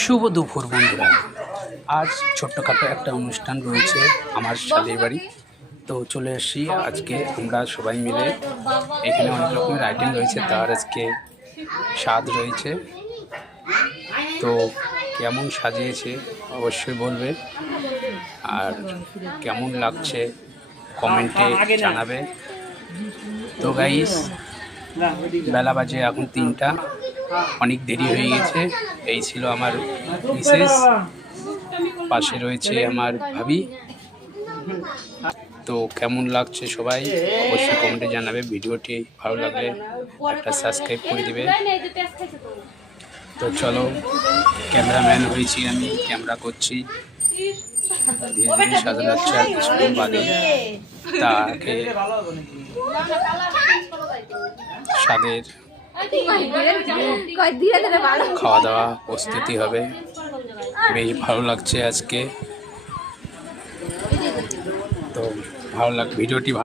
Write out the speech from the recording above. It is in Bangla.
শুভ দুপুর বন্ধুরা। আজ ছোট্টখাটো একটা অনুষ্ঠান রয়েছে আমার শালীর বাড়ি, তো চলে এসেছি। আজকে আমরা সবাই মিলে এখানে অনেক রকমের আইটেম রয়েছে, তার আজকে স্বাদ রয়েছে। তো কেমন সাজিয়েছে অবশ্যই বলবে, আর কেমন লাগছে কমেন্টে জানাবে। তো গাইস, বেলা বাজে এখন 3টা, অনেক দেরি হয়ে গেছে। এই ছিল আমার মিসেস, পাশে রয়েছে আমার ভাবি। তো কেমন লাগছে সবাই অবশ্যই কমেন্টে জানাবে। ভিডিওটি ভালো লাগলে একটা সাবস্ক্রাইব করে দেবে। তো চলো, ক্যামেরাম্যান হয়েছি আমি, ক্যামেরা করছি। ধীরে ধীরে সাজানো হচ্ছে, আর কিছুক্ষণ বাদে তাকে স্বাদের খাওয়া দাওয়া প্রস্তুতি হবে। বেশ ভালো লাগছে আজকে। তো ভালো ভিডিওটি